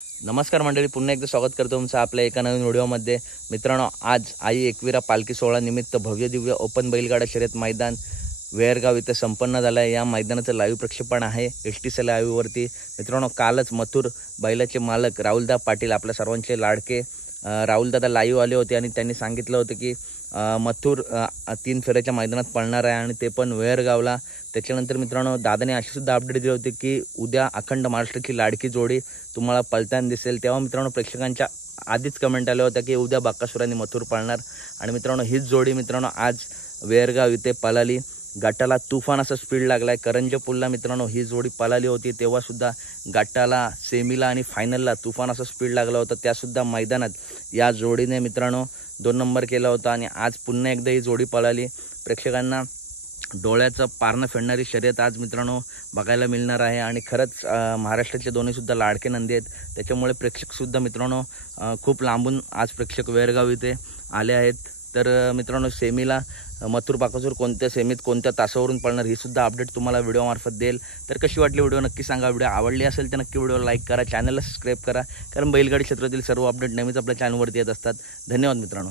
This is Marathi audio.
नमस्कार मंडळी, पुन्हा एकदा स्वागत करतो तुमचं आपल्या एका नवीन व्हिडिओमध्ये। मित्रांनो, आज आई एकविरा पालखी सोहळा निमित्त भव्य दिव्य ओपन बैलगाडा शर्यत मैदान वेरगाव इथे संपन्न झालं आहे। या मैदानाचं लाईव्ह प्रक्षेपण आहे STC लाईव्हवरती। मित्रांनो, कालच मथुर बैलाचे मालक राहुलदा पाटील, आपल्या सर्वांचे लाडके राहुलदादा लाईव्ह आले होते आणि त्यांनी सांगितलं होतं की मथुर 3 फेऱ्याच्या मैदानात पळणार आहे आणि ते पण वेरगावला। त्याच्यानंतर मित्रांनो, दादाने अशी सुद्धा अपडेट दिली होती की उद्या अखंड महाराष्ट्राची लाडकी जोडी तुम्हाला पळताना दिसेल। तेव्हा मित्रांनो, प्रेक्षकांच्या आधीच कमेंट आल्या होत्या की उद्या बकासूर आणि मथुर पळणार। आणि मित्रांनो, हीच जोडी मित्रांनो आज वेरगाव इथे पळाली। गटाला तुफान असं स्पीड लागलाय। करंजे पुलला मित्रांनो ही जोडी पळाली होती, तेव्हा सुद्धा गटाला, सेमीला आणि फायनलला तुफान असं स्पीड लागला होता। त्यासुद्धा मैदानात या जोडीने मित्रांनो 2 नंबर केला होता आणि आज पुन्हा एकदा ही जोडी पळाली। प्रेक्षकांना डोळ्याचं पारणं फेडणारी शर्यत आज मित्रांनो बघायला मिळणार आहे आणि खरंच महाराष्ट्राचे दोन्ही सुद्धा लाडके नंदी आहेत। त्याच्यामुळे प्रेक्षक सुद्धा मित्रांनो खूप लांबून आज प्रेक्षक वेरगाव इथे आले आहेत। तर मित्रांनो, सेमीला मथुर बकासूर कोणत्या सेमीत कोणत्या तासावरून पळणार ही सुद्धा अपडेट तुम्हाला व्हिडिओ मार्फत देईल। तर कशी वाटली व्हिडिओ नक्की सांगा। व्हिडिओ आवडली असेल तर नक्की व्हिडिओ लाईक करा, चॅनलला सबस्क्राईब करा, कारण बैलगाडी क्षेत्रातील सर्व अपडेट नेहमीच आपल्या चॅनलवरती येत असतात। धन्यवाद मित्रांनो।